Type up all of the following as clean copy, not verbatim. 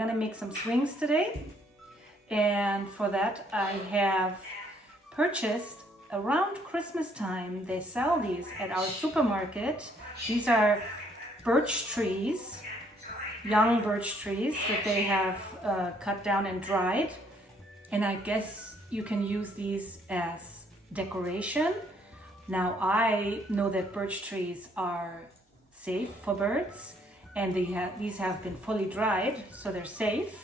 gonna make some swings today. And for that, I have purchased around Christmas time. They sell these at our supermarket. These are birch trees, young birch trees that they have cut down and dried. And I guess you can use these as decoration. Now I know that birch trees are safe for birds, and these have been fully dried, so they're safe.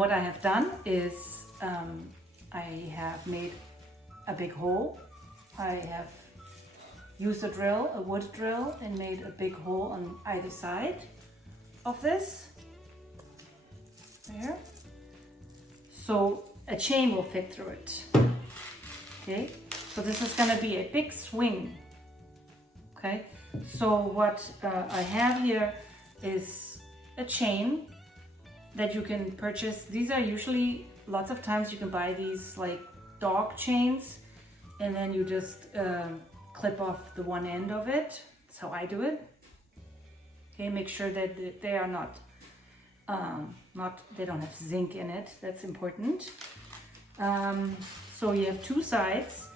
What I have done is I have made a big hole. I have used a wood drill, and made a big hole on either side of this. There. So a chain will fit through it. Okay, so this is going to be a big swing. Okay, so what I have here is a chain that you can purchase. These are usually, lots of times you can buy these like dog chains, and then you just clip off the one end of it. That's how I do it. Okay, make sure that they are not, they don't have zinc in it. That's important. So you have two sides.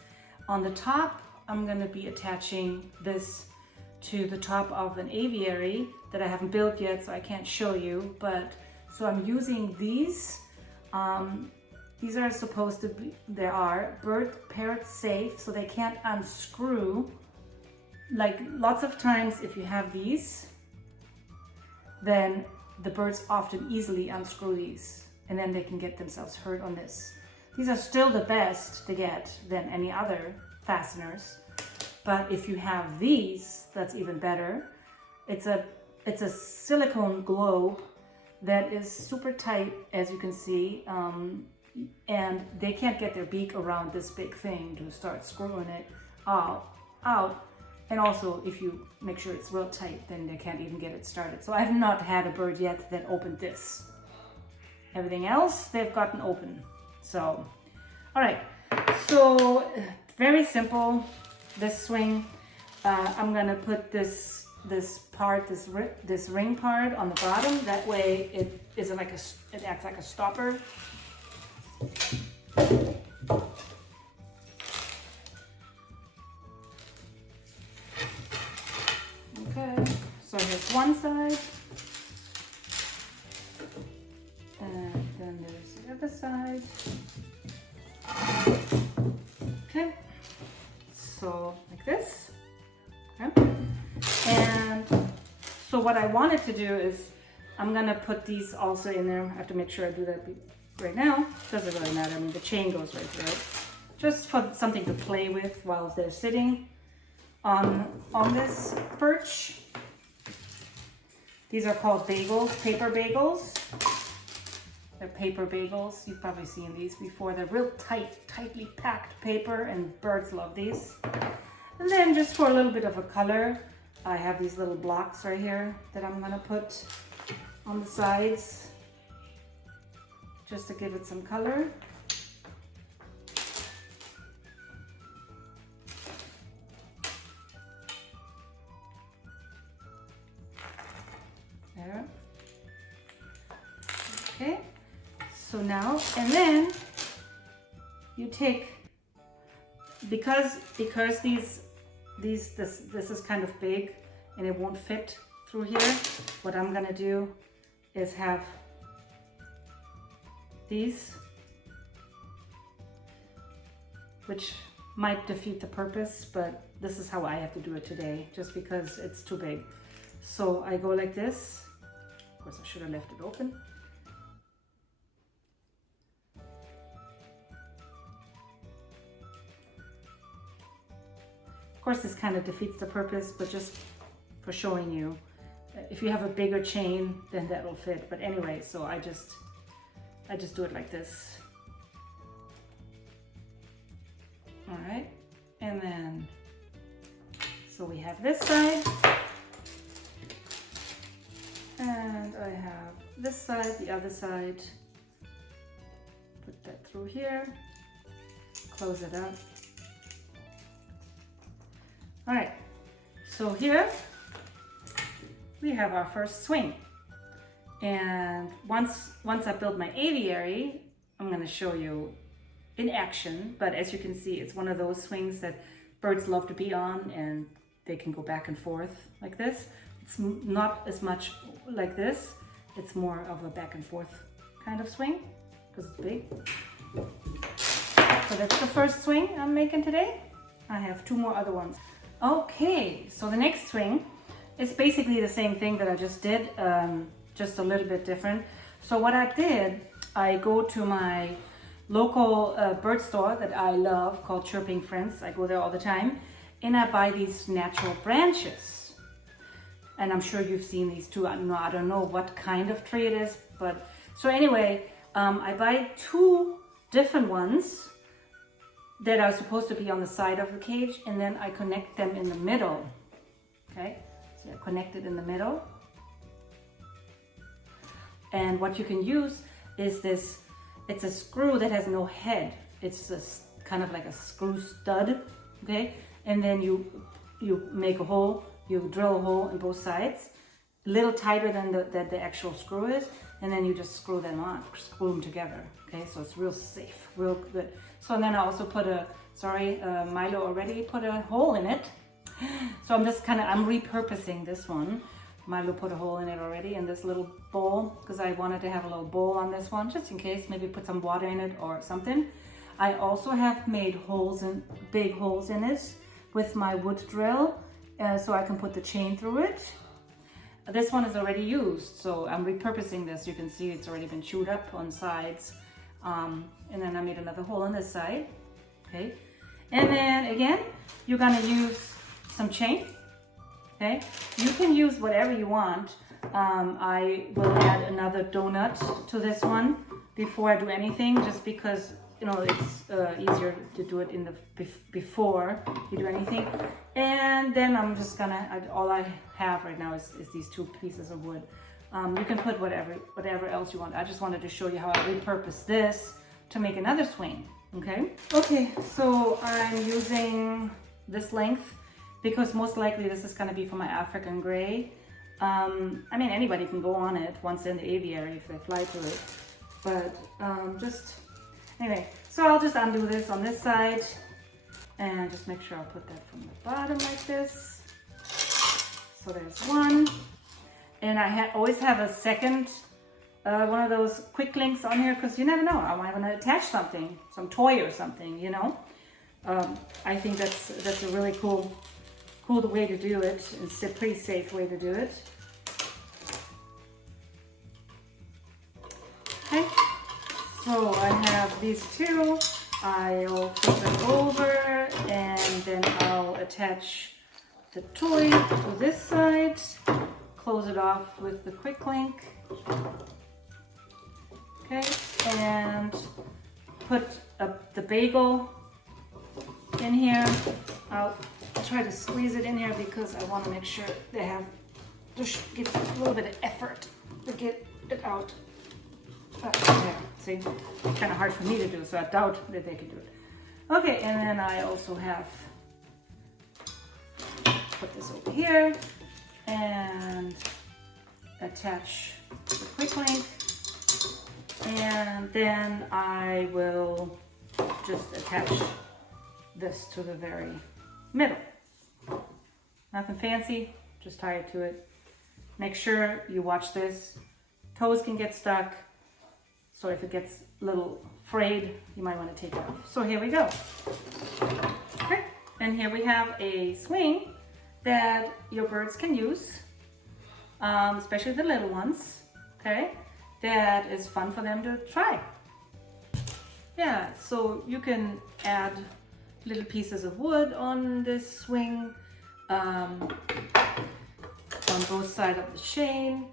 On the top, I'm going to be attaching this to the top of an aviary that I haven't built yet, so I can't show you. But so I'm using these. These are supposed to be, they are parrot safe, so they can't unscrew. Like lots of times, if you have these, then the birds often easily unscrew these, and then they can get themselves hurt on this. These are still the best to get than any other fasteners, but if you have these, that's even better. It's a silicone globe that is super tight, as you can see, and they can't get their beak around this big thing to start screwing it out. And also, if you make sure it's real tight, then they can't even get it started. So I've not had a bird yet that opened this. Everything else, they've gotten open. So, all right. So, very simple, this swing. I'm gonna put this ring part on the bottom. That way it acts like a stopper. Okay, so here's one side, and then there's the other side. Okay, so like this. Okay, and so what I wanted to do is I'm gonna put these also in there. I have to make sure I do that right now. Doesn't really matter. I mean, the chain goes right through it. Just for something to play with while they're sitting on this perch. These are called bagels, paper bagels. They're paper bagels. You've probably seen these before. They're real tightly packed paper, and birds love these. And then just for a little bit of a color, I have these little blocks right here that I'm gonna put on the sides just to give it some color. There. Okay, so now, and then you take, because this is kind of big and it won't fit through here, what I'm gonna do is have these, which might defeat the purpose, but this is how I have to do it today, just because it's too big. So I go like this. Of course, I should have left it open. Of course, this kind of defeats the purpose, but just for showing you, if you have a bigger chain, then that will fit. But anyway, so I just do it like this. All right, and then, so we have this side, and I have this side, the other side. Put that through here, close it up. All right, so here we have our first swing. And once I build my aviary, I'm going to show you in action. But as you can see, it's one of those swings that birds love to be on, and they can go back and forth like this. It's not as much like this. It's more of a back and forth kind of swing because it's big. So that's the first swing I'm making today. I have 2 more other ones. Okay, so the next swing is basically the same thing that I just did, just a little bit different. So what I did, I go to my local bird store that I love called Chirping Friends. I go there all the time, and I buy these natural branches. And I'm sure you've seen these too. I don't know what kind of tree it is, but so anyway, I buy 2 different ones that are supposed to be on the side of the cage, and then I connect them in the middle. Okay, so I connect it in the middle. And what you can use is this, it's a screw that has no head. It's just kind of like a screw stud, okay? And then you make a hole, you drill a hole in both sides, a little tighter than the actual screw is, and then you just screw them on, screw them together, okay? So it's real safe, real good. So then I also put Milo already put a hole in it. So I'm repurposing this one. Milo put a hole in it already in this little bowl because I wanted to have a little bowl on this one just in case, maybe put some water in it or something. I also have made big holes in it with my wood drill so I can put the chain through it. This one is already used, so I'm repurposing this. You can see it's already been chewed up on sides. And then I made another hole on this side, okay? And then again, you're gonna use some chain. Okay, you can use whatever you want. I will add another donut to this one before I do anything, just because it's easier to do it in the before you do anything. And then I'm just gonna all I have right now is these 2 pieces of wood. You can put whatever else you want. I just wanted to show you how I repurpose this to make another swing. Okay, so I'm using this length because most likely this is going to be for my African gray. I mean, anybody can go on it once in the aviary if they fly to it. But anyway, so I'll just undo this on this side and just make sure I'll put that from the bottom like this. So there's one. And I always have a second one of those quick links on here because you never know. I might want to attach something, some toy or something, I think that's a really cool way to do it. It's a pretty safe way to do it. Okay, so I have these 2. I'll flip them over and then I'll attach the toy to this side, close it off with the quick link. Okay, and put the bagel in here. I'll try to squeeze it in here because I want to make sure they have just give a little bit of effort to get it out. Yeah, see, it's kind of hard for me to do, so I doubt that they can do it. Okay, and then I also have put this over here and attach the quick link, and then I will just attach this to the very middle. Nothing fancy, just tie it to it. Make sure you watch this. Toes can get stuck, so if it gets a little frayed, you might want to take it off. So here we go. Okay, and here we have a swing that your birds can use, especially the little ones, okay? That is fun for them to try. Yeah, so you can add little pieces of wood on this swing, on both sides of the chain.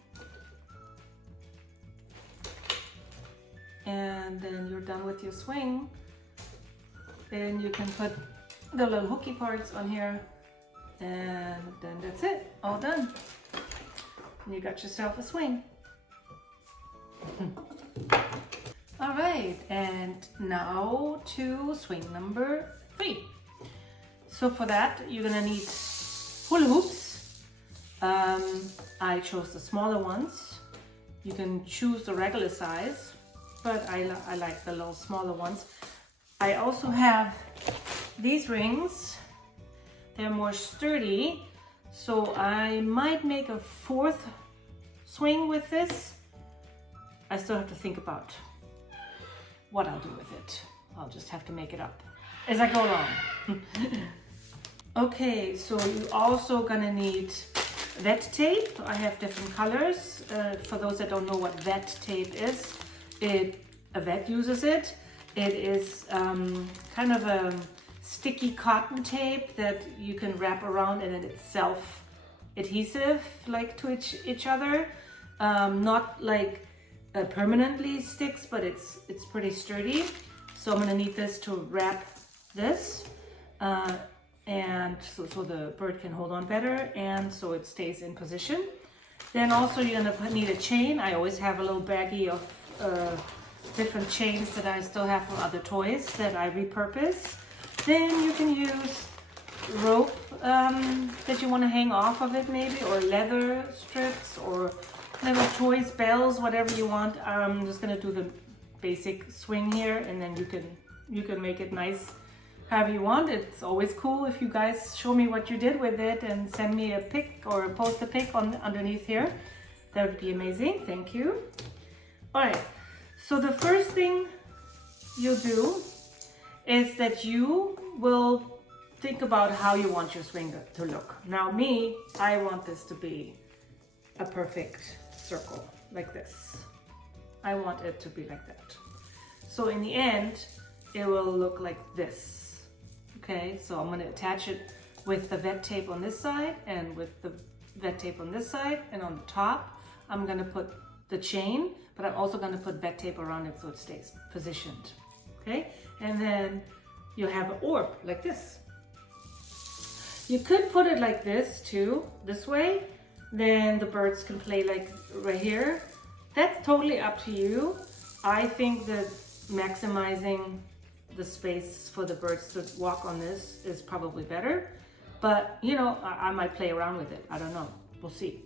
And then you're done with your swing. Then you can put the little hooky parts on here, and then that's it, all done. And you got yourself a swing. All right, and now to swing number 3. So for that, you're gonna need hula hoops. I chose the smaller ones. You can choose the regular size, but I like the little smaller ones. I also have these rings. They're more sturdy, so I might make a fourth swing with this. I still have to think about what I'll do with it. I'll just have to make it up as I go along. Okay, so you're also gonna need vet tape. I have different colors. For those that don't know what vet tape is, a vet uses it. It is kind of a sticky cotton tape that you can wrap around, and it's self-adhesive like to each other. Not like permanently sticks, but it's pretty sturdy. So I'm gonna need this to wrap this, and so the bird can hold on better, and so it stays in position. Then also you're gonna need a chain. I always have a little baggie of different chains that I still have from other toys that I repurpose. Then you can use rope that you want to hang off of it maybe, or leather strips, or little toys, bells, whatever you want. I'm just gonna do the basic swing here, and then you can make it nice however you want. It's always cool if you guys show me what you did with it and send me a pic or post a pic underneath here. That would be amazing. Thank you. All right, so the first thing you'll do is that you will think about how you want your swing to look. Now me, I want this to be a perfect circle like this. I want it to be like that. So in the end, it will look like this. Okay, so I'm going to attach it with the vet tape on this side and with the vet tape on this side, and on the top I'm going to put the chain, but I'm also going to put vet tape around it so it stays positioned. Okay, and then you have an orb like this. You could put it like this too, this way, then the birds can play like right here. That's totally up to you. I think that maximizing the space for the birds to walk on this is probably better, but you know, I might play around with it. I don't know, we'll see.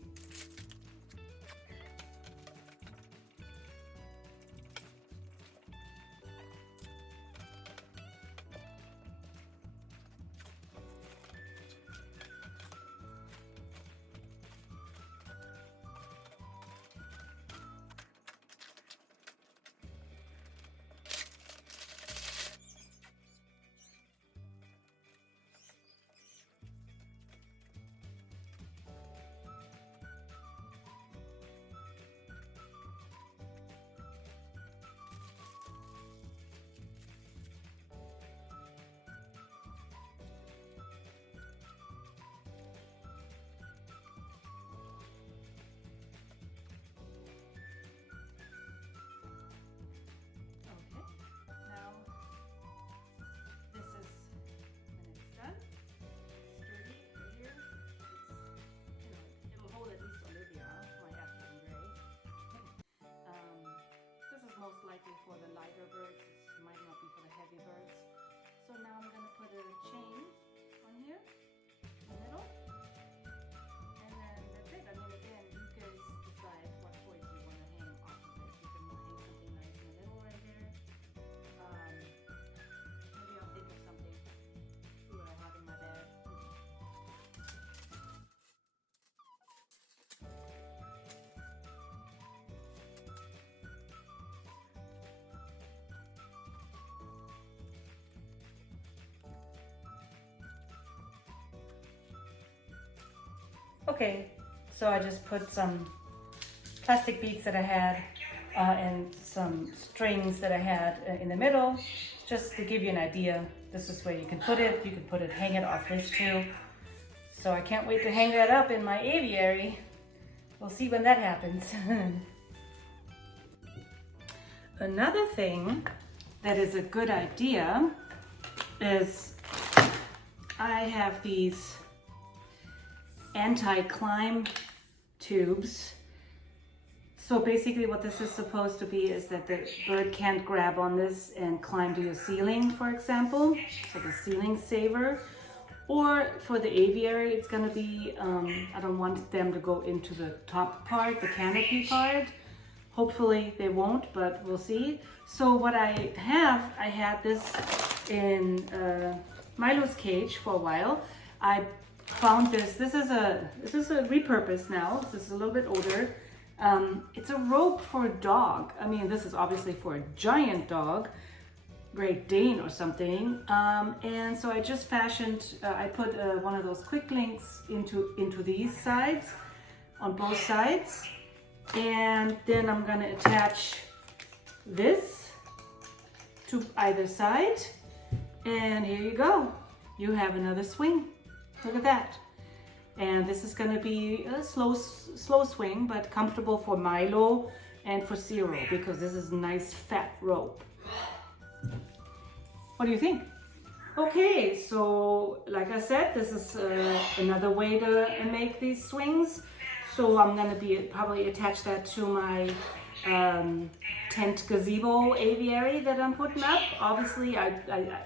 Most likely for the lighter birds, it might not be for the heavy birds. So now I'm going to put a chain on here in the middle, and then that's it. I mean, again, you guys decide what toys you want to hang off of it. You can hang something nice in the middle right there. Maybe I'll think of something. See what I have in my bag. Okay, so I just put some plastic beads that I had and some strings that I had in the middle, just to give you an idea. This is where you can put it. You can put it, hang it off this too. So I can't wait to hang that up in my aviary. We'll see when that happens. Another thing that is a good idea is I have these anti-climb tubes. So basically what this is supposed to be is that the bird can't grab on this and climb to your ceiling, for example. It's like a ceiling saver. Or for the aviary, it's gonna be, I don't want them to go into the top part, the canopy part. Hopefully they won't, but we'll see. So what I had this in Milo's cage for a while. I found this. This is a repurpose now. This is a little bit older. It's a rope for a dog. I mean, this is obviously for a giant dog, Great Dane or something. And so I just fashioned. I put one of those quick links into these sides, on both sides, and then I'm gonna attach this to either side. And here you go. You have another swing. Look at that. And this is going to be a slow swing, but comfortable for Milo and for Zero, because this is a nice fat rope. What do you think? Okay, so like I said, this is another way to make these swings. So I'm going to probably attach that to my tent gazebo aviary that I'm putting up. Obviously,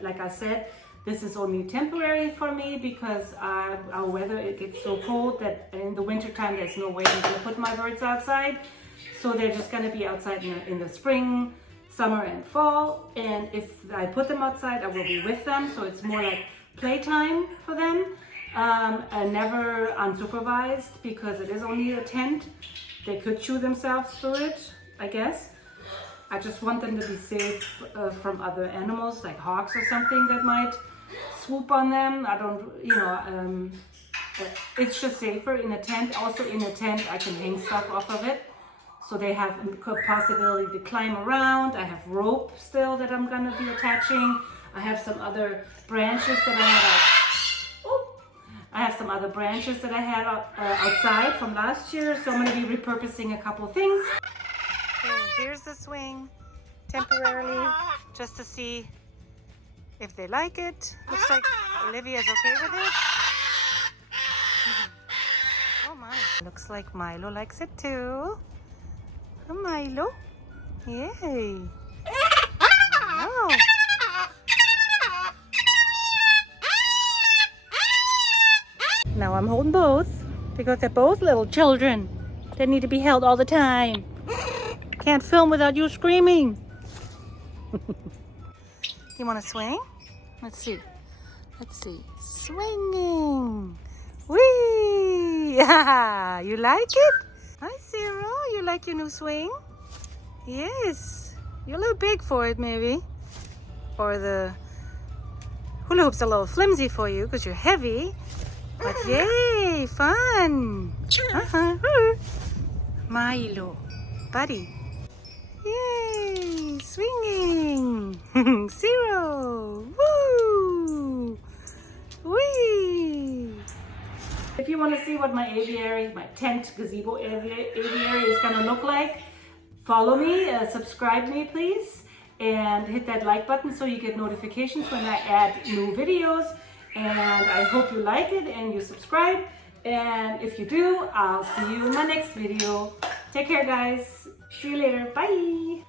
like I said, this is only temporary for me because our weather, it gets so cold that in the winter time there's no way I'm going to put my birds outside. So they're just going to be outside in the spring, summer and fall. And if I put them outside, I will be with them. So it's more like playtime for them. And never unsupervised, because it is only a tent. They could chew themselves through it, I guess. I just want them to be safe from other animals like hawks or something that might swoop on them. I don't, it's just safer in a tent. Also in a tent, I can hang stuff off of it. So they have a possibility to climb around. I have rope still that I'm gonna be attaching. I have some other branches that I had outside from last year. So I'm gonna be repurposing a couple of things. So here's the swing, temporarily, just to see if they like it. Looks like Olivia's okay with it. Oh my. Looks like Milo likes it too. Oh, Milo. Yay. Oh. Now I'm holding both because they're both little children. They need to be held all the time. Can't film without you screaming. You want to swing? Let's see. Let's see. Swinging. Whee! Yeah, you like it? Hi, Zero. You like your new swing? Yes. You're a little big for it, maybe. Or the hula hoop's a little flimsy for you because you're heavy. But yay, fun. Milo, buddy. Yay, swinging. Zero. Woo. Whee. If you want to see what my aviary, my tent gazebo aviary is going to look like, follow me, subscribe me please, and hit that like button so you get notifications when I add new videos. And I hope you like it and you subscribe. And if you do, I'll see you in my next video. Take care, guys. See you later. Bye.